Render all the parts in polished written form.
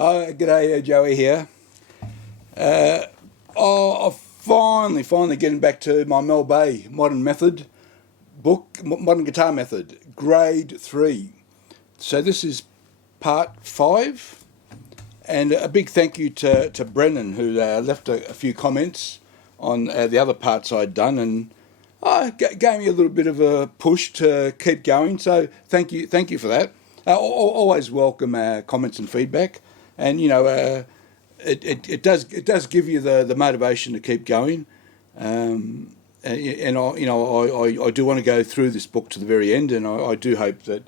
G'day, Joey here. I'm finally getting back to my Mel Bay modern guitar method, grade 3. So this is part 5, and a big thank you to Brennan, who left a few comments on the other parts I'd done, and gave me a little bit of a push to keep going. So thank you for that. Always welcome comments and feedback, and it does give you the motivation to keep going. And I do want to go through this book to the very end, and I do hope that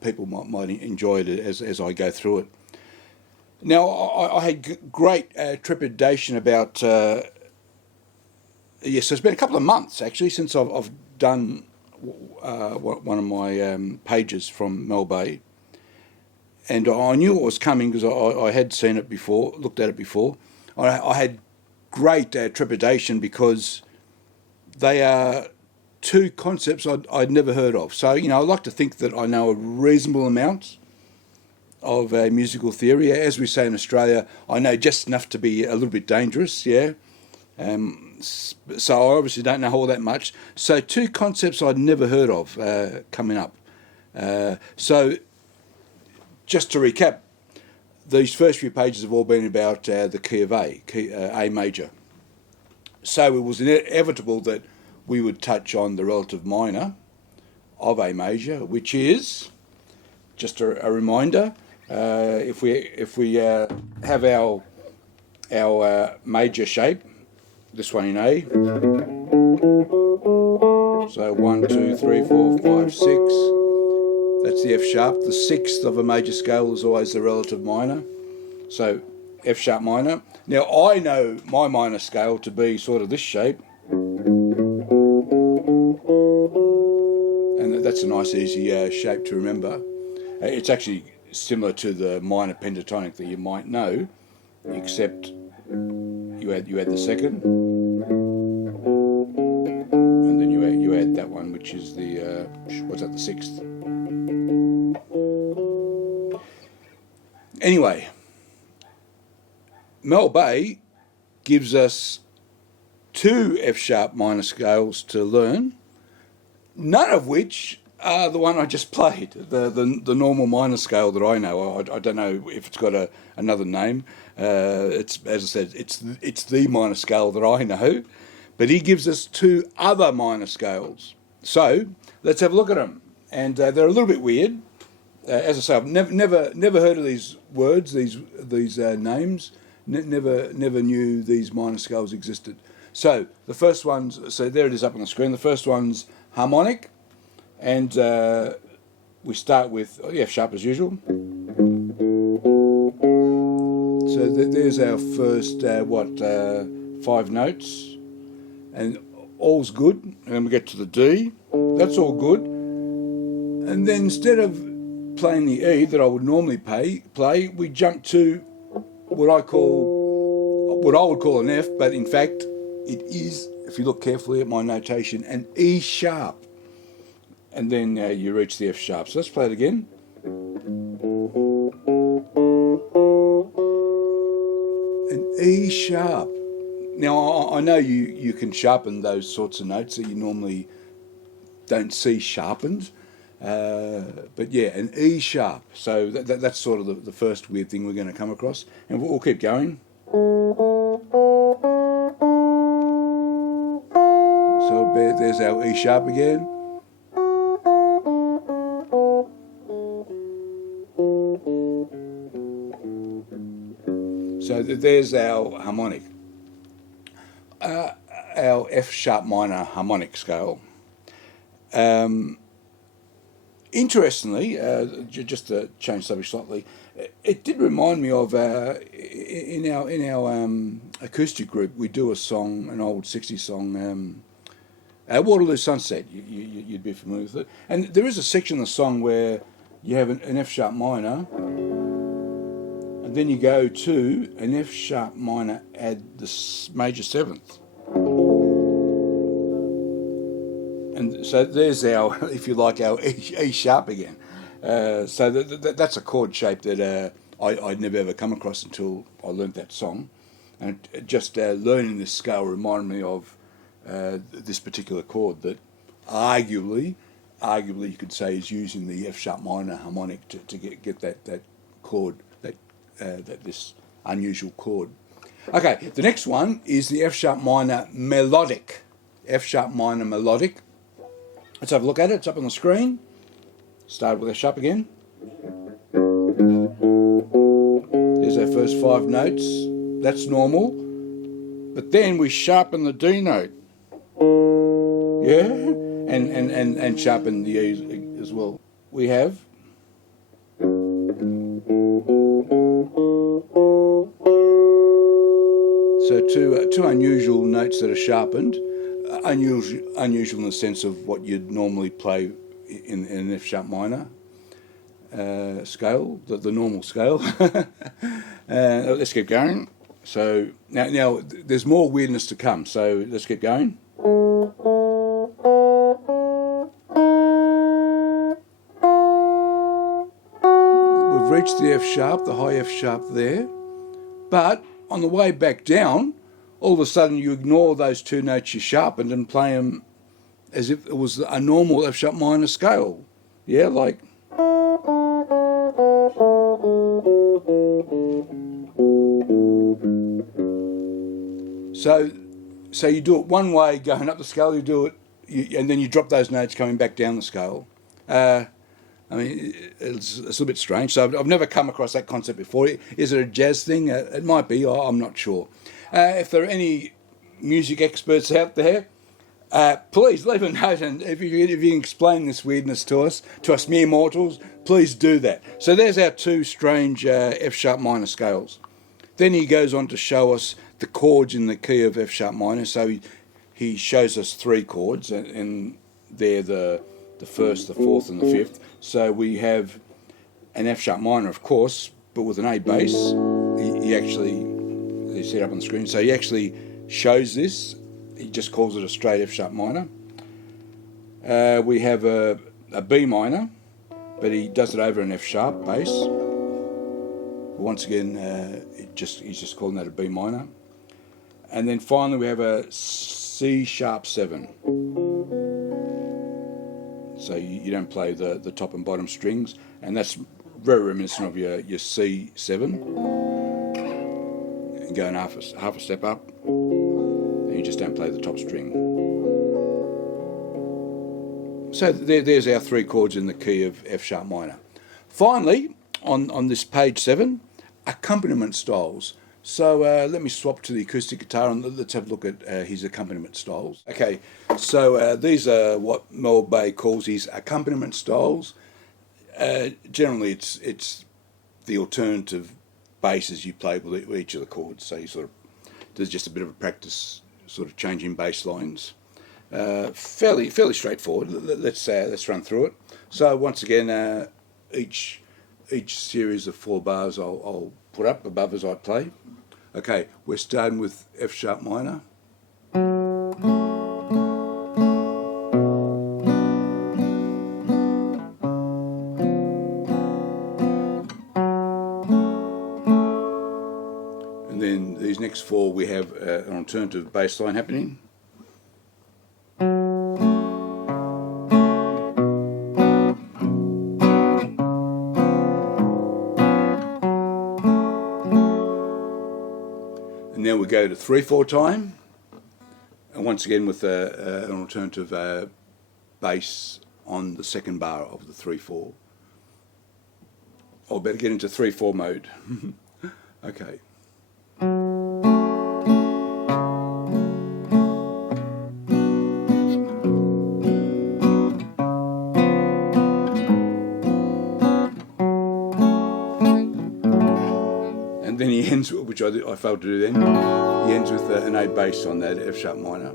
people might enjoy it as I go through it. Now, I had great trepidation about. Yes, it's been a couple of months actually since I've done one of my pages from Mel Bay, and I knew it was coming because I had seen it before, looked at it before. I had great trepidation because they are two concepts I'd never heard of. So, I like to think that I know a reasonable amount of musical theory. As we say in Australia, I know just enough to be a little bit dangerous, yeah. So I obviously don't know all that much. So two concepts I'd never heard of coming up. So just to recap, these first few pages have all been about the key of A major. So it was inevitable that we would touch on the relative minor of A major, which is, just a reminder, if we have our major shape, this one in A. So 1, 2, 3, 4, 5, 6. That's the F sharp. The sixth of a major scale is always the relative minor. So F sharp minor. Now I know my minor scale to be sort of this shape. And that's a nice easy shape to remember. It's actually similar to the minor pentatonic that you might know, except you add the second, and then you add that one, which is the the sixth. Anyway, Mel Bay gives us two F sharp minor scales to learn, none of which are the one I just played, the normal minor scale that I know. I don't know if it's got another name. It's, as I said, it's the minor scale that I know, but he gives us two other minor scales. So let's have a look at them, and they're a little bit weird. As I say, I've never heard of these words, these names. Never knew these minor scales existed. So the first one's, so there it is up on the screen. The first one's harmonic, and we start with F sharp as usual. So there's our first 5 notes, and all's good. And then we get to the D. That's all good. And then instead of playing the E that I would normally play, we jump to what I would call an F, but in fact it is, if you look carefully at my notation, an E sharp. And then you reach the F sharp. So let's play it again. An E sharp. Now I know you can sharpen those sorts of notes that you normally don't see sharpened. But yeah, an E sharp. So that's sort of the first weird thing we're going to come across. And we'll keep going. So there's our E sharp again. So there's our harmonic. Our F sharp minor harmonic scale. Interestingly, just to change subject slightly, it did remind me of in our acoustic group. We do a song, an old '60s song, Waterloo Sunset. You'd be familiar with it. And there is a section of the song where you have an F sharp minor, and then you go to an F sharp minor, add the major seventh. And so there's our, if you like, our E sharp again. So that's a chord shape that I'd never ever come across until I learnt that song. And just learning this scale reminded me of this particular chord that arguably you could say is using the F sharp minor harmonic to get that chord, this unusual chord. Okay, the next one is the F sharp minor melodic. F sharp minor melodic. Let's have a look at it. It's up on the screen. Start with F sharp again. There's our first 5 notes. That's normal. But then we sharpen the D note. Yeah? And sharpen the E as well. We have. So two unusual notes that are sharpened. Unusual in the sense of what you'd normally play in an F sharp minor scale, the normal scale. Let's keep going. So now there's more weirdness to come. So let's keep going. We've reached the F sharp, the high F sharp there, but on the way back down, all of a sudden you ignore those 2 notes you sharpened and play them as if it was a normal F sharp minor scale. Yeah, like. So you do it one way going up the scale, you do it, and then you drop those notes coming back down the scale. I mean, it's a little bit strange. So I've never come across that concept before. Is it a jazz thing? It might be. I'm not sure. If there are any music experts out there, please leave a note, and if you can explain this weirdness to us mere mortals, please do that. So there's our 2 strange F sharp minor scales. Then he goes on to show us the chords in the key of F sharp minor. So he shows us 3 chords, and they're the 1st, the 4th, and the 5th. So we have an F sharp minor, of course, but with an A bass. He actually, you see it up on the screen. So he actually shows this. He just calls it a straight F sharp minor. We have a B minor, but he does it over an F sharp bass. Once again, he's just calling that a B minor. And then finally we have a C sharp 7. So you don't play the top and bottom strings, and that's very reminiscent of your C7. And going half a step up, and you just don't play the top string. So there's our 3 chords in the key of F sharp minor. Finally, on this page 7, accompaniment styles. So let me swap to the acoustic guitar and let's have a look at his accompaniment styles. Okay, so these are what Mel Bay calls his accompaniment styles. Generally, it's the alternative basses you play with each of the chords. So you sort of there's just a bit of a practice, sort of changing bass lines. Fairly straightforward. Let's run through it. So once again, each series of 4 bars I'll put up above as I play. Okay, we're starting with F sharp minor. And then these next 4 we have an alternative bass line happening. And then we go to 3/4 time, and once again with an alternative bass on the second bar of the 3/4. I'll better get into 3/4 mode. Okay. And then he ends, which I failed to do then, he ends with an A bass on that F sharp minor.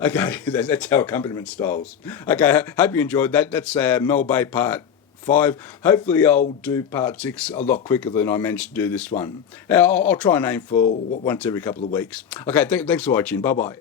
Okay, that's our accompaniment styles. Okay, hope you enjoyed that. That's Mel Bay part 5. Hopefully I'll do part 6 a lot quicker than I managed to do this one. I'll try and aim for once every couple of weeks. Okay, thanks for watching. Bye-bye.